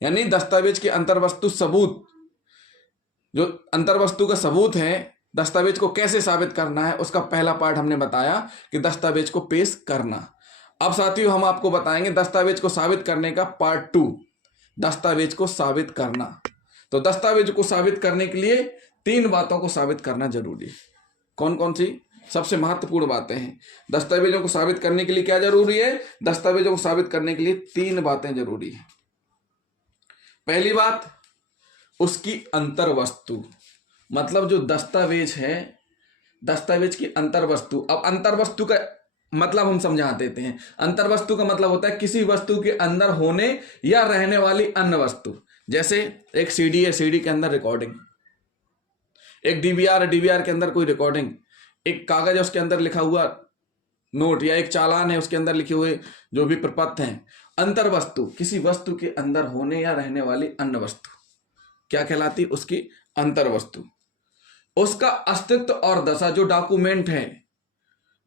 यानी दस्तावेज की अंतर्वस्तु सबूत, जो अंतर्वस्तु का सबूत है, दस्तावेज को कैसे साबित करना है, उसका पहला पार्ट हमने बताया कि दस्तावेज को पेश करना। अब साथियों हम आपको बताएंगे दस्तावेज को साबित करने का पार्ट 2, दस्तावेज को साबित करना। तो दस्तावेज को साबित करने के लिए 3 बातों को साबित करना जरूरी है। कौन कौन सी सबसे महत्वपूर्ण बातें हैं? दस्तावेजों को साबित करने के लिए क्या जरूरी है? दस्तावेजों को साबित करने के लिए 3 बातें जरूरी है। पहली बात, उसकी अंतर्वस्तु, मतलब जो दस्तावेज है, दस्तावेज की अंतर्वस्तु। अब अंतर्वस्तु का मतलब हम समझा देते हैं। अंतर्वस्तु का मतलब होता है किसी वस्तु के अंदर होने या रहने वाली अन्य वस्तु। जैसे एक सीडी है, सीडी के अंदर रिकॉर्डिंग, एक डीवीआर है, डीवीआर के अंदर कोई रिकॉर्डिंग, एक कागज है उसके अंदर लिखा हुआ नोट, या एक चालान है उसके अंदर लिखे हुए जो भी प्रपत्र हैं। अंतर्वस्तु किसी वस्तु के अंदर होने या रहने वाली अन्य वस्तु क्या कहलाती? उसकी अंतर्वस्तु। उसका अस्तित्व और दशा, जो डॉक्यूमेंट है,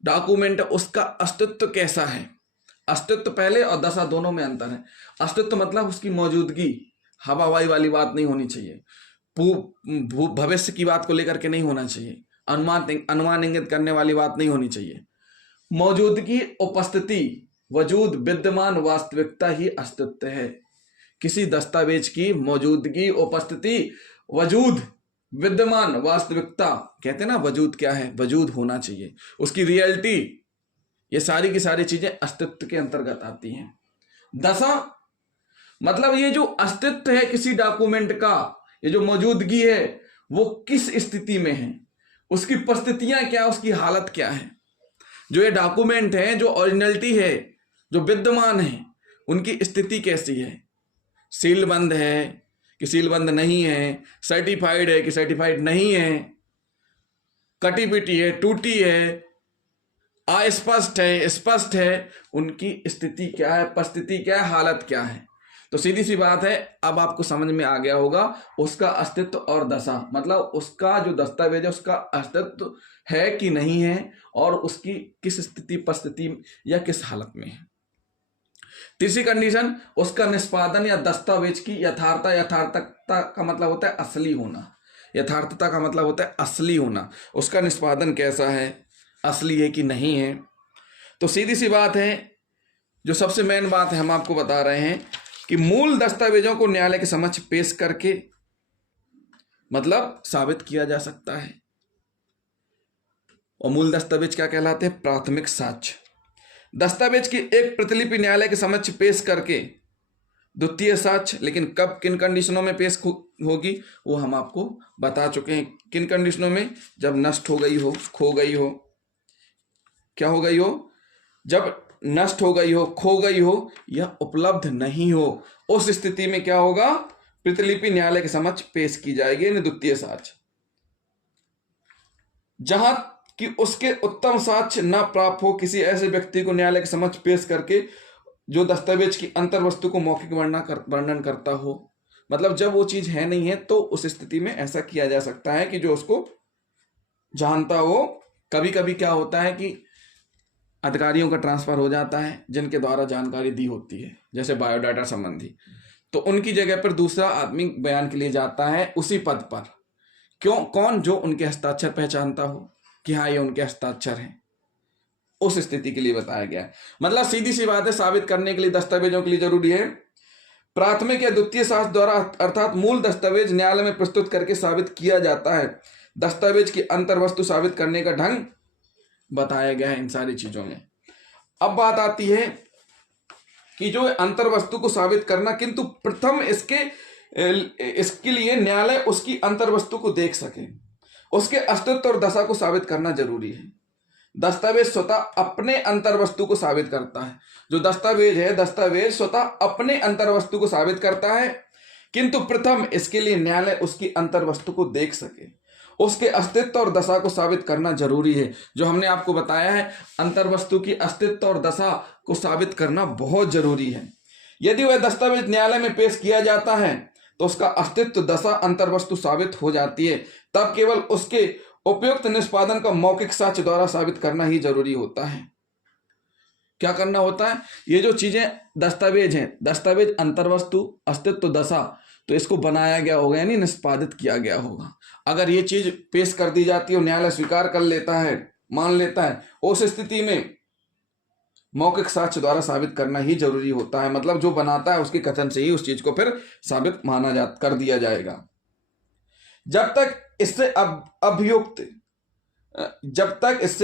डॉक्यूमेंट उसका अस्तित्व कैसा है? अस्तित्व पहले और दशा दोनों में अंतर है। अस्तित्व मतलब उसकी मौजूदगी, हवावाई वाली बात नहीं होनी चाहिए, भविष्य की बात को लेकर के नहीं होना चाहिए, अनुमान इंगित करने वाली बात नहीं होनी चाहिए। मौजूदगी, उपस्थिति, वजूद, विद्यमान, वास्तविकता ही अस्तित्व है। किसी दस्तावेज की मौजूदगी, उपस्थिति, वजूद, विद्यमान, वास्तविकता, कहते हैं ना वजूद क्या है? वजूद होना चाहिए, उसकी रियलिटी, ये सारी की सारी चीजें अस्तित्व के अंतर्गत आती हैं। दशा मतलब ये जो अस्तित्व है किसी डॉक्यूमेंट का, ये जो मौजूदगी है, वो किस स्थिति में है, उसकी परिस्थितियां क्या, उसकी हालत क्या है। जो ये डॉक्यूमेंट है, जो ओरिजिनलिटी है, जो विद्यमान है, उनकी स्थिति कैसी है? सील बंद है कि सील बंद नहीं है, सर्टिफाइड है कि सर्टिफाइड नहीं है, कटी पिटी है, टूटी है, अस्पष्ट है, स्पष्ट है, उनकी स्थिति क्या है, परिस्थिति क्या है, हालत क्या है। तो सीधी सी बात है, अब आपको समझ में आ गया होगा उसका अस्तित्व और दशा, मतलब उसका जो दस्तावेज है उसका अस्तित्व है कि नहीं है, और उसकी किस स्थिति, परिस्थिति या किस हालत में है। तीसरी कंडीशन, उसका निष्पादन या दस्तावेज की यथार्थता। यथार्थता का मतलब होता है असली होना, यथार्थता का मतलब होता है असली होना। उसका निष्पादन कैसा है, असली है कि नहीं है। तो सीधी सी बात है, जो सबसे मेन बात है हम आपको बता रहे हैं कि मूल दस्तावेजों को न्यायालय के समक्ष पेश करके मतलब साबित किया जा सकता है। और मूल दस्तावेज क्या कहलाते हैं? प्राथमिक साक्ष्य। दस्तावेज की एक प्रतिलिपि न्यायालय के समक्ष पेश करके द्वितीय साक्ष्य, लेकिन कब, किन कंडीशनों में पेश होगी वो हम आपको बता चुके हैं। किन कंडीशनों में? जब नष्ट हो गई हो, खो गई हो, क्या हो गई हो? जब नष्ट हो गई हो, खो गई हो या उपलब्ध नहीं हो, उस स्थिति में क्या होगा? प्रतिलिपि न्यायालय के समक्ष पेश की जाएगी, यानी द्वितीय साक्ष्य। जहां कि उसके उत्तम साक्ष्य न प्राप्त हो, किसी ऐसे व्यक्ति को न्यायालय के समक्ष पेश करके जो दस्तावेज की अंतर्वस्तु को मौखिक वर्णन करता हो। मतलब जब वो चीज है नहीं है, तो उस स्थिति में ऐसा किया जा सकता है कि जो उसको जानता हो। कभी कभी क्या होता है कि अधिकारियों का ट्रांसफर हो जाता है जिनके द्वारा जानकारी दी होती है, जैसे बायोडाटा संबंधी, तो उनकी जगह पर दूसरा आदमी बयान के लिए जाता है उसी पद पर। क्यों? कौन? जो उनके हस्ताक्षर पहचानता हो कि हाँ ये उनके हस्ताक्षर हैं। उस स्थिति के लिए बताया गया है। मतलब सीधी सी बात है, साबित करने के लिए दस्तावेजों के लिए जरूरी है प्राथमिक या द्वितीय साक्ष्य द्वारा, अर्थात मूल दस्तावेज न्यायालय में प्रस्तुत करके साबित किया जाता है। दस्तावेज की अंतर्वस्तु साबित करने का ढंग बताया गया है इन सारी चीजों में। अब बात आती है कि जो अंतर्वस्तु को साबित करना, किंतु प्रथम इसके लिए न्यायालय उसकी अंतर्वस्तु को देख सके, उसके अस्तित्व और दशा को साबित करना जरूरी है। दस्तावेज स्वतः अपने अंतर्वस्तु को साबित करता है। जो दस्तावेज है, दस्तावेज स्वतः अपने अंतर्वस्तु को साबित करता है, किंतु प्रथम इसके लिए न्यायालय उसकी अंतर्वस्तु को देख सके, उसके अस्तित्व और दशा को साबित करना जरूरी है। जो हमने आपको बताया है, अंतर्वस्तु की अस्तित्व और दशा को साबित करना बहुत जरूरी है। यदि वह दस्तावेज न्यायालय में पेश किया जाता है तो उसका अस्तित्व, दशा, अंतर्वस्तु साबित हो जाती है। तब केवल उसके उपयुक्त निष्पादन का मौखिक साक्ष्य द्वारा साबित करना ही जरूरी होता है। क्या करना होता है, ये जो चीजें दस्तावेज हैं, दस्तावेज अंतर्वस्तु अस्तित्व दशा, तो इसको बनाया गया होगा यानी निष्पादित किया गया होगा। अगर ये चीज पेश कर दी जाती है, न्यायालय स्वीकार कर लेता है, मान लेता है, उस स्थिति में मौखिक साक्ष्य द्वारा साबित करना ही जरूरी होता है। मतलब जो बनाता है उसके कथन से ही उस चीज को फिर साबित माना जा कर दिया जाएगा। जब तक इससे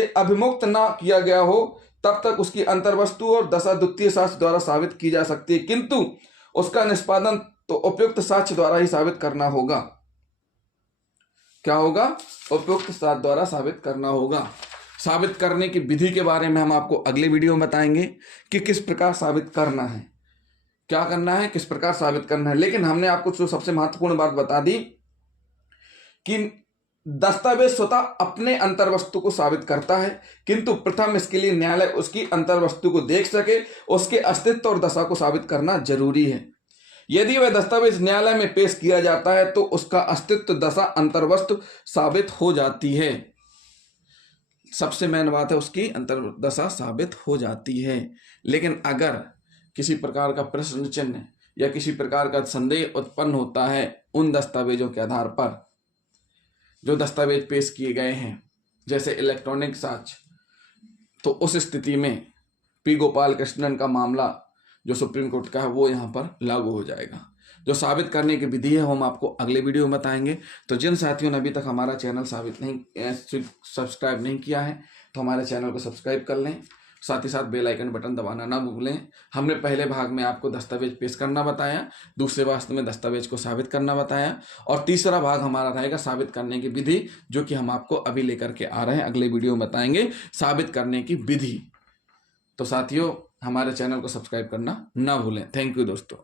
अभिमुक्त ना किया गया हो तब तक उसकी अंतर्वस्तु और दशा द्वितीय साक्ष्य द्वारा साबित की जा सकती है, किंतु उसका निष्पादन तो उपयुक्त साक्ष्य द्वारा ही साबित करना होगा। क्या होगा? उपयुक्त साक्ष्य द्वारा साबित करना होगा। साबित करने की विधि के बारे में हम आपको अगले वीडियो में बताएंगे कि किस प्रकार साबित करना है, क्या करना है, किस प्रकार साबित करना है। लेकिन हमने आपको जो सबसे महत्वपूर्ण बात बता दी कि दस्तावेज स्वतः अपने अंतर्वस्तु को साबित करता है, किंतु प्रथम इसके लिए न्यायालय उसकी अंतर्वस्तु को देख सके, उसके अस्तित्व और दशा को साबित करना जरूरी है। यदि वह दस्तावेज न्यायालय में पेश किया जाता है तो उसका अस्तित्व, दशा, अंतर्वस्तु साबित हो जाती है। सबसे मेन बात है, उसकी अंतर्दशा साबित हो जाती है। लेकिन अगर किसी प्रकार का प्रश्न चिन्ह या किसी प्रकार का संदेह उत्पन्न होता है उन दस्तावेजों के आधार पर जो दस्तावेज पेश किए गए हैं, जैसे इलेक्ट्रॉनिक साक्ष्य, तो उस स्थिति में पी गोपाल कृष्णन का मामला जो सुप्रीम कोर्ट का है वो यहाँ पर लागू हो जाएगा। जो साबित करने की विधि है वो हम आपको अगले वीडियो में बताएंगे। तो जिन साथियों ने अभी तक हमारा चैनल सब्सक्राइब नहीं किया है तो हमारे चैनल को सब्सक्राइब कर लें, साथ ही साथ बेल आइकन बटन दबाना ना भूलें। हमने पहले भाग में आपको दस्तावेज पेश करना बताया, दूसरे भाग में दस्तावेज को साबित करना बताया, और तीसरा भाग हमारा रहेगा साबित करने की विधि, जो कि हम आपको अभी लेकर के आ रहे हैं। अगले वीडियो में बताएंगे साबित करने की विधि। तो साथियों, हमारे चैनल को सब्सक्राइब करना ना भूलें। थैंक यू दोस्तों।